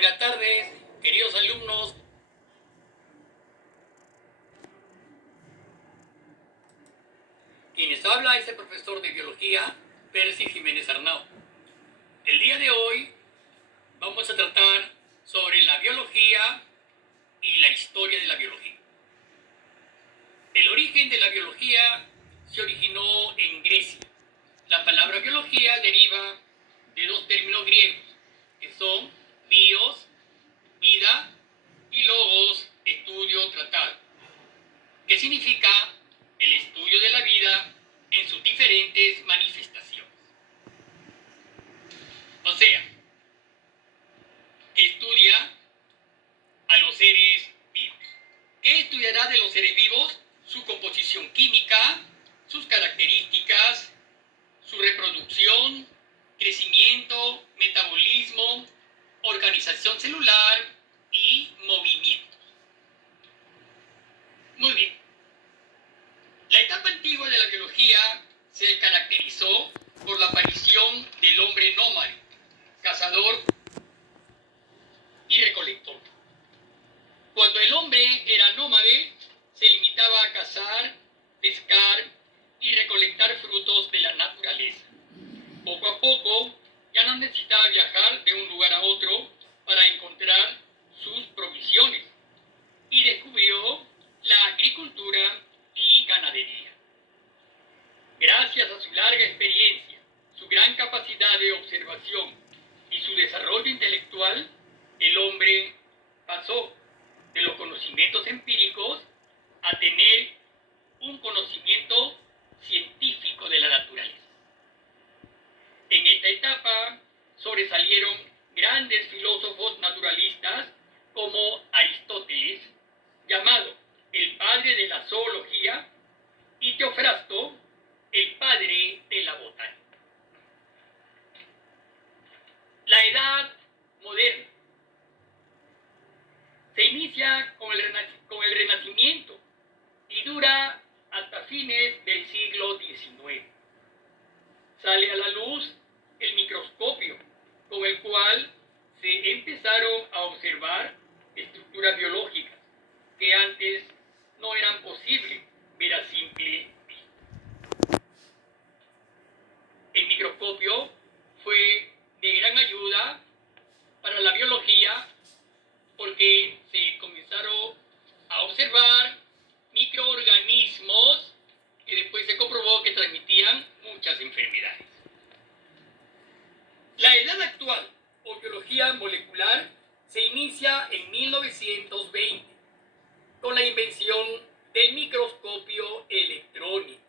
Buenas tardes, queridos alumnos. Quienes habla es el profesor de biología, Percy Jiménez Arnau. El día de hoy vamos a tratar sobre la biología y la historia de la biología. El origen de la biología se originó en Grecia. La palabra biología deriva de dos términos griegos, que son bios, vida, y logos, estudio, tratado, que significa el estudio de la vida en sus diferentes manifestaciones. O sea, que estudia a los seres vivos. ¿Qué estudiará de los seres vivos? Su composición química, sus características, su reproducción, crecimiento, metabolismo, organización celular y movimientos. Muy bien. La etapa antigua de la biología se caracterizó por la aparición del hombre nómade, cazador y recolector. Cuando el hombre era nómade, se limitaba a cazar, pescar y recolectar frutos de la naturaleza. Poco a poco, ya no necesitaba viajar de un lugar a otro para encontrar sus provisiones y descubrió la agricultura y ganadería. Gracias a su larga experiencia, su gran capacidad de observación y su desarrollo intelectual, el hombre pasó de los conocimientos empíricos a tener un conocimiento científico de la naturaleza. En esta etapa sobresalieron grandes filósofos naturalistas como Aristóteles, llamado el padre de la zoología, y Teofrasto, el padre de la botánica. La edad moderna se inicia con el Renacimiento y dura hasta fines del siglo XIX. Sale a la luz el microscopio, con el cual se empezaron a observar estructuras biológicas que antes no eran posibles ver a simple vista. El microscopio fue de gran ayuda para la biología porque se comenzaron a observar microorganismos que después se comprobó que transmitían muchas enfermedades. La edad actual o biología molecular se inicia en 1920 con la invención del microscopio electrónico.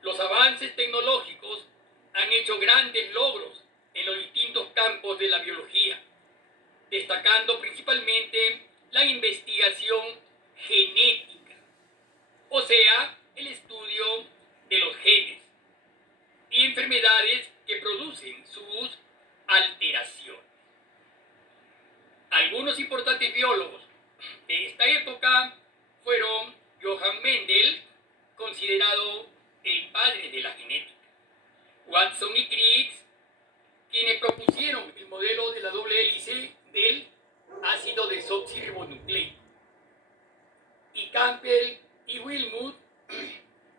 Los avances tecnológicos han hecho grandes logros en los distintos campos de la biología, destacando principalmente la investigación genética, o sea, el estudio de los genes y enfermedades que producen sus alteraciones. Algunos importantes biólogos de esta época fueron Johann Mendel, considerado el padre de la genética, Watson y Crick, quienes propusieron el modelo de la doble hélice del ácido desoxirribonucleico, y Campbell y Wilmot,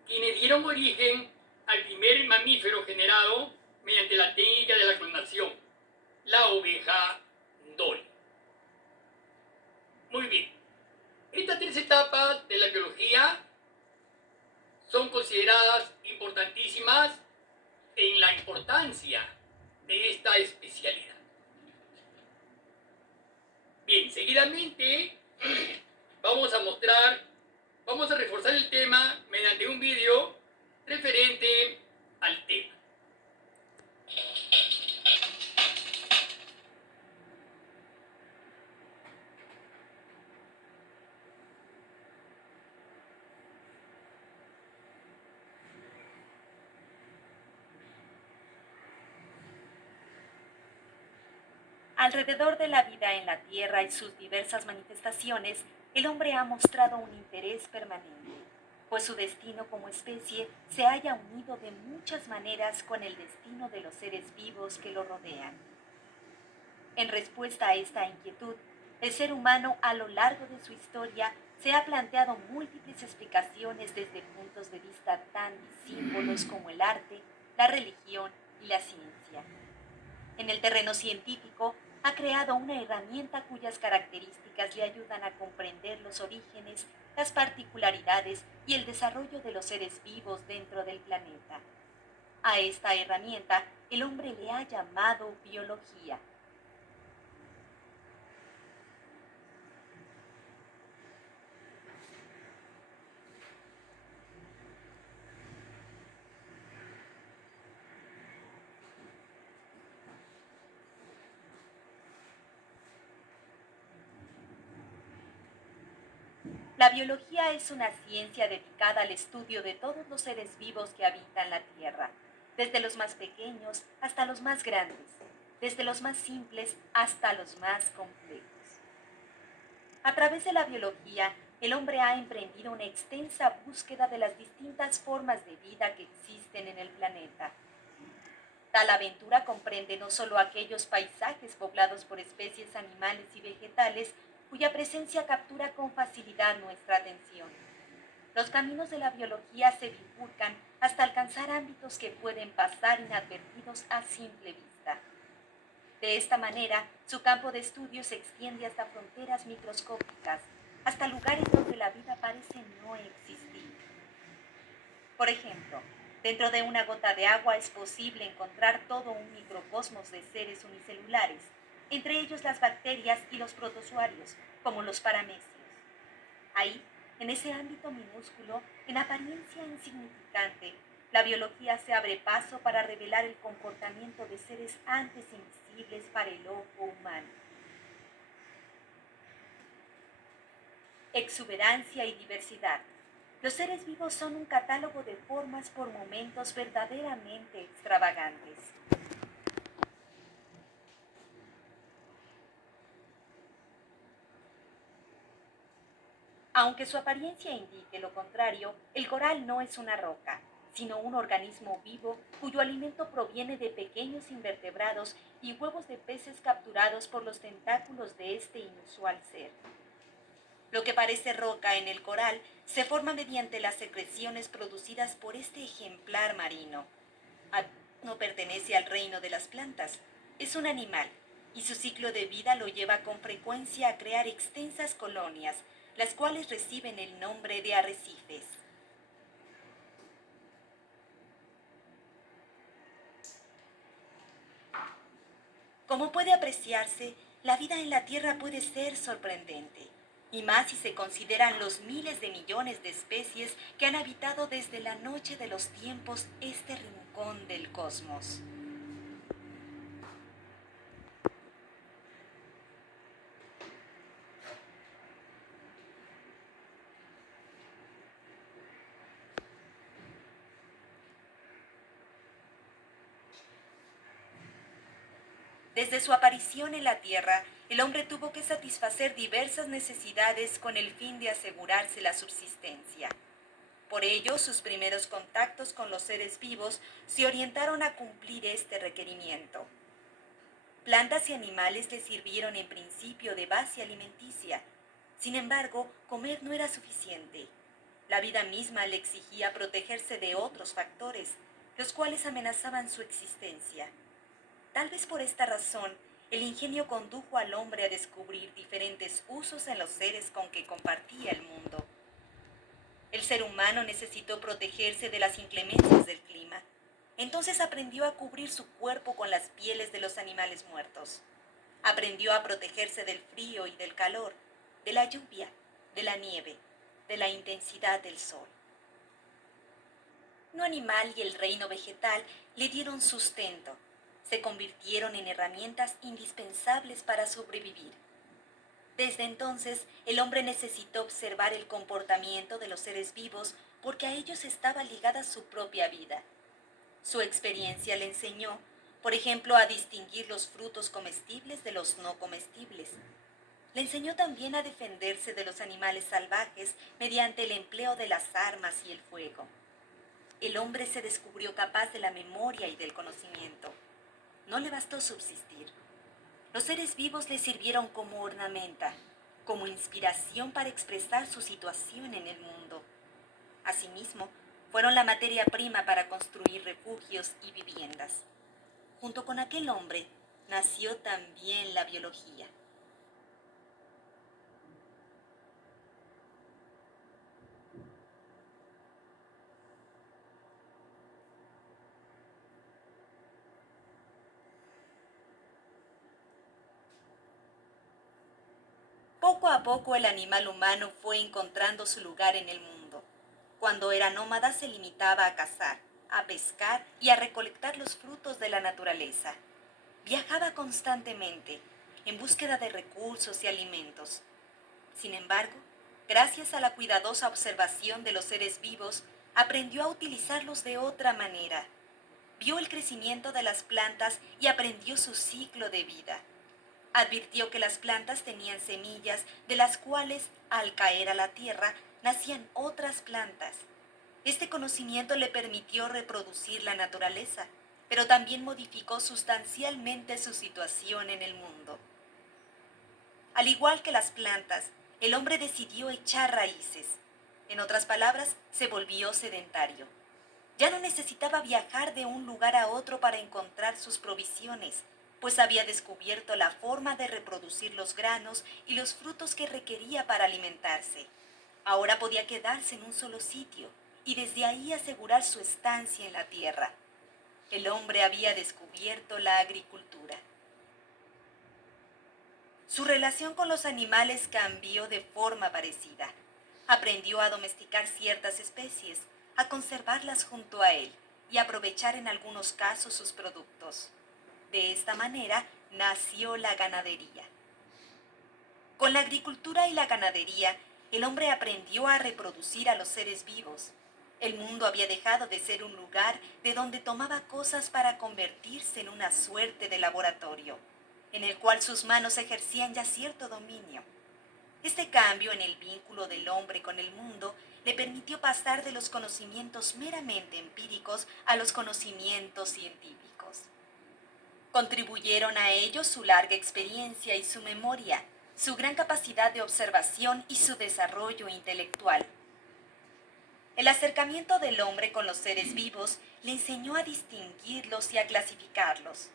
quienes dieron origen al primer mamífero generado mediante la técnica de la clonación, la oveja Dolly. Muy bien, estas tres etapas de la biología son consideradas importantísimas en la importancia de esta especialidad. Bien, seguidamente vamos a reforzar el tema mediante un vídeo referente al tema. Alrededor de la vida en la Tierra y sus diversas manifestaciones, el hombre ha mostrado un interés permanente, pues su destino como especie se halla unido de muchas maneras con el destino de los seres vivos que lo rodean. En respuesta a esta inquietud, el ser humano a lo largo de su historia se ha planteado múltiples explicaciones desde puntos de vista tan disímbolos como el arte, la religión y la ciencia. En el terreno científico, ha creado una herramienta cuyas características le ayudan a comprender los orígenes, las particularidades y el desarrollo de los seres vivos dentro del planeta. A esta herramienta el hombre le ha llamado biología. La biología es una ciencia dedicada al estudio de todos los seres vivos que habitan la Tierra, desde los más pequeños hasta los más grandes, desde los más simples hasta los más complejos. A través de la biología, el hombre ha emprendido una extensa búsqueda de las distintas formas de vida que existen en el planeta. Tal aventura comprende no solo aquellos paisajes poblados por especies animales y vegetales cuya presencia captura con facilidad nuestra atención. Los caminos de la biología se bifurcan hasta alcanzar ámbitos que pueden pasar inadvertidos a simple vista. De esta manera, su campo de estudio se extiende hasta fronteras microscópicas, hasta lugares donde la vida parece no existir. Por ejemplo, dentro de una gota de agua es posible encontrar todo un microcosmos de seres unicelulares, entre ellos las bacterias y los protozoarios, como los paramecios. Ahí, en ese ámbito minúsculo, en apariencia insignificante, la biología se abre paso para revelar el comportamiento de seres antes invisibles para el ojo humano. Exuberancia y diversidad. Los seres vivos son un catálogo de formas por momentos verdaderamente extravagantes. Aunque su apariencia indique lo contrario, el coral no es una roca, sino un organismo vivo cuyo alimento proviene de pequeños invertebrados y huevos de peces capturados por los tentáculos de este inusual ser. Lo que parece roca en el coral se forma mediante las secreciones producidas por este ejemplar marino. No pertenece al reino de las plantas, es un animal, y su ciclo de vida lo lleva con frecuencia a crear extensas colonias, las cuales reciben el nombre de arrecifes. Como puede apreciarse, la vida en la Tierra puede ser sorprendente, y más si se consideran los miles de millones de especies que han habitado desde la noche de los tiempos este rincón del cosmos. Desde su aparición en la Tierra, el hombre tuvo que satisfacer diversas necesidades con el fin de asegurarse la subsistencia. Por ello, sus primeros contactos con los seres vivos se orientaron a cumplir este requerimiento. Plantas y animales le sirvieron en principio de base alimenticia. Sin embargo, comer no era suficiente. La vida misma le exigía protegerse de otros factores, los cuales amenazaban su existencia. Tal vez por esta razón, el ingenio condujo al hombre a descubrir diferentes usos en los seres con que compartía el mundo. El ser humano necesitó protegerse de las inclemencias del clima. Entonces aprendió a cubrir su cuerpo con las pieles de los animales muertos. Aprendió a protegerse del frío y del calor, de la lluvia, de la nieve, de la intensidad del sol. El reino animal y el reino vegetal le dieron sustento. Se convirtieron en herramientas indispensables para sobrevivir. Desde entonces, el hombre necesitó observar el comportamiento de los seres vivos porque a ellos estaba ligada su propia vida. Su experiencia le enseñó, por ejemplo, a distinguir los frutos comestibles de los no comestibles. Le enseñó también a defenderse de los animales salvajes mediante el empleo de las armas y el fuego. El hombre se descubrió capaz de la memoria y del conocimiento. No le bastó subsistir. Los seres vivos le sirvieron como ornamenta, como inspiración para expresar su situación en el mundo. Asimismo, fueron la materia prima para construir refugios y viviendas. Junto con aquel hombre, nació también la biología. Poco a poco el animal humano fue encontrando su lugar en el mundo. Cuando era nómada se limitaba a cazar, a pescar y a recolectar los frutos de la naturaleza. Viajaba constantemente, en búsqueda de recursos y alimentos. Sin embargo, gracias a la cuidadosa observación de los seres vivos, aprendió a utilizarlos de otra manera. Vio el crecimiento de las plantas y aprendió su ciclo de vida. Advirtió que las plantas tenían semillas de las cuales, al caer a la tierra, nacían otras plantas. Este conocimiento le permitió reproducir la naturaleza, pero también modificó sustancialmente su situación en el mundo. Al igual que las plantas, el hombre decidió echar raíces. En otras palabras, se volvió sedentario. Ya no necesitaba viajar de un lugar a otro para encontrar sus provisiones, pues había descubierto la forma de reproducir los granos y los frutos que requería para alimentarse. Ahora podía quedarse en un solo sitio y desde ahí asegurar su estancia en la tierra. El hombre había descubierto la agricultura. Su relación con los animales cambió de forma parecida. Aprendió a domesticar ciertas especies, a conservarlas junto a él y aprovechar en algunos casos sus productos. De esta manera nació la ganadería. Con la agricultura y la ganadería, el hombre aprendió a reproducir a los seres vivos. El mundo había dejado de ser un lugar de donde tomaba cosas para convertirse en una suerte de laboratorio, en el cual sus manos ejercían ya cierto dominio. Este cambio en el vínculo del hombre con el mundo le permitió pasar de los conocimientos meramente empíricos a los conocimientos científicos. Contribuyeron a ello su larga experiencia y su memoria, su gran capacidad de observación y su desarrollo intelectual. El acercamiento del hombre con los seres vivos le enseñó a distinguirlos y a clasificarlos.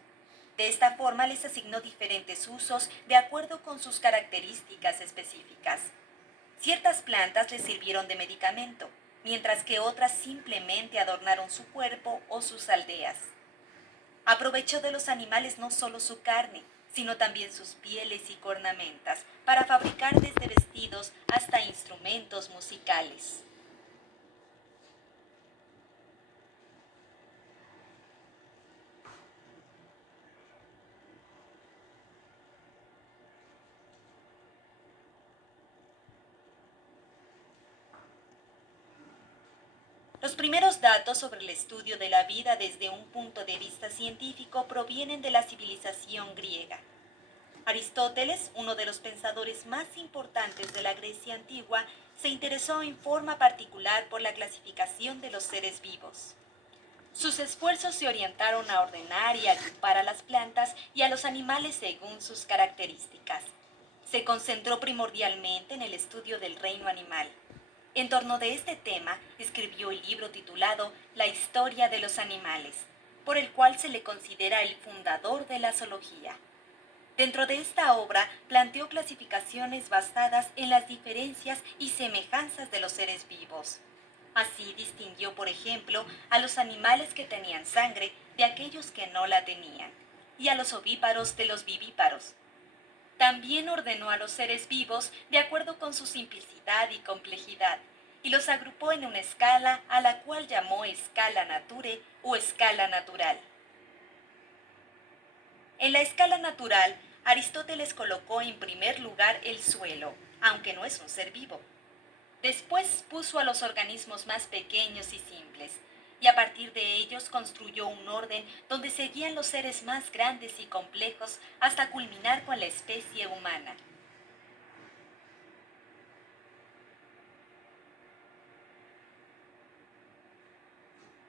De esta forma les asignó diferentes usos de acuerdo con sus características específicas. Ciertas plantas les sirvieron de medicamento, mientras que otras simplemente adornaron su cuerpo o sus aldeas. Aprovechó de los animales no solo su carne, sino también sus pieles y cornamentas, para fabricar desde vestidos hasta instrumentos musicales. Los primeros datos sobre el estudio de la vida desde un punto de vista científico provienen de la civilización griega. Aristóteles, uno de los pensadores más importantes de la Grecia antigua, se interesó en forma particular por la clasificación de los seres vivos. Sus esfuerzos se orientaron a ordenar y agrupar a las plantas y a los animales según sus características. Se concentró primordialmente en el estudio del reino animal. En torno de este tema, escribió el libro titulado La historia de los animales, por el cual se le considera el fundador de la zoología. Dentro de esta obra planteó clasificaciones basadas en las diferencias y semejanzas de los seres vivos. Así distinguió, por ejemplo, a los animales que tenían sangre de aquellos que no la tenían, y a los ovíparos de los vivíparos. También ordenó a los seres vivos de acuerdo con su simplicidad y complejidad, y los agrupó en una escala a la cual llamó escala nature o escala natural. En la escala natural, Aristóteles colocó en primer lugar el suelo, aunque no es un ser vivo. Después puso a los organismos más pequeños y simples, y a partir de ellos construyó un orden donde seguían los seres más grandes y complejos hasta culminar con la especie humana.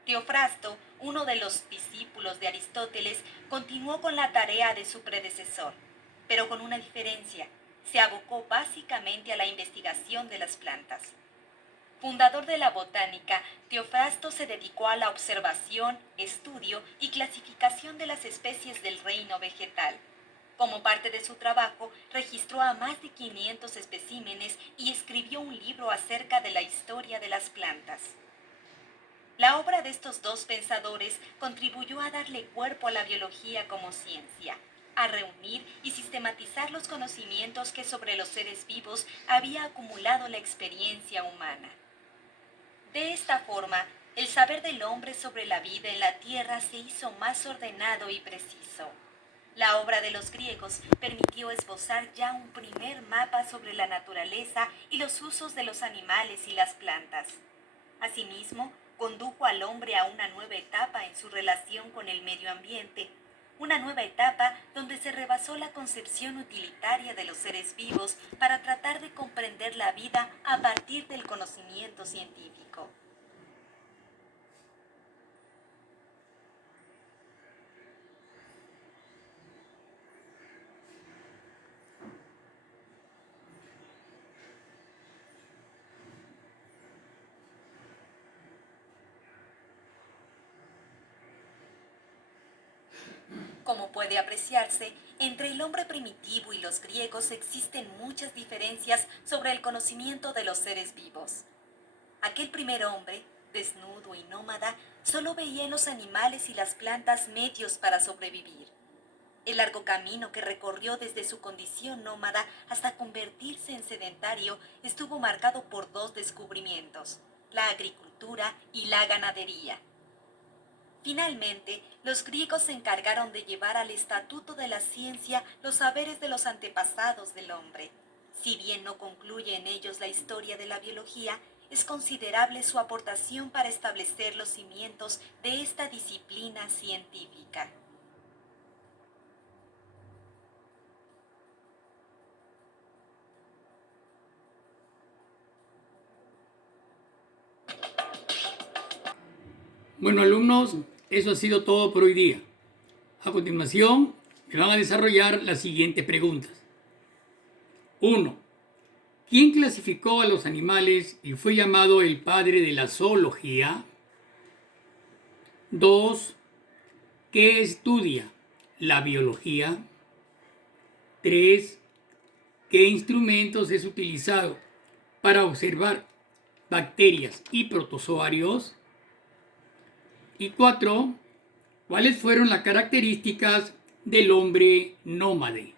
Teofrasto, uno de los discípulos de Aristóteles, continuó con la tarea de su predecesor. pero con una diferencia: se abocó básicamente a la investigación de las plantas. Fundador de la botánica, Teofrasto se dedicó a la observación, estudio y clasificación de las especies del reino vegetal. Como parte de su trabajo, registró a más de 500 especímenes y escribió un libro acerca de la historia de las plantas. La obra de estos dos pensadores contribuyó a darle cuerpo a la biología como ciencia, a reunir y sistematizar los conocimientos que sobre los seres vivos había acumulado la experiencia humana. De esta forma, el saber del hombre sobre la vida en la tierra se hizo más ordenado y preciso. La obra de los griegos permitió esbozar ya un primer mapa sobre la naturaleza y los usos de los animales y las plantas. Asimismo, condujo al hombre a una nueva etapa en su relación con el medio ambiente, una nueva etapa donde se rebasó la concepción utilitaria de los seres vivos para tratar de comprender la vida a partir del conocimiento científico. Como puede apreciarse, entre el hombre primitivo y los griegos existen muchas diferencias sobre el conocimiento de los seres vivos. Aquel primer hombre, desnudo y nómada, solo veía en los animales y las plantas medios para sobrevivir. El largo camino que recorrió desde su condición nómada hasta convertirse en sedentario estuvo marcado por dos descubrimientos: la agricultura y la ganadería. Finalmente, los griegos se encargaron de llevar al estatuto de la ciencia los saberes de los antepasados del hombre. Si bien no concluye en ellos la historia de la biología, es considerable su aportación para establecer los cimientos de esta disciplina científica. Bueno, alumnos, eso ha sido todo por hoy día. A continuación, me van a desarrollar las siguientes preguntas. 1. ¿Quién clasificó a los animales y fue llamado el padre de la zoología? 2. ¿Qué estudia la biología? 3. ¿Qué instrumentos es utilizado para observar bacterias y protozoarios? Y 4. ¿Cuáles fueron las características del hombre nómade?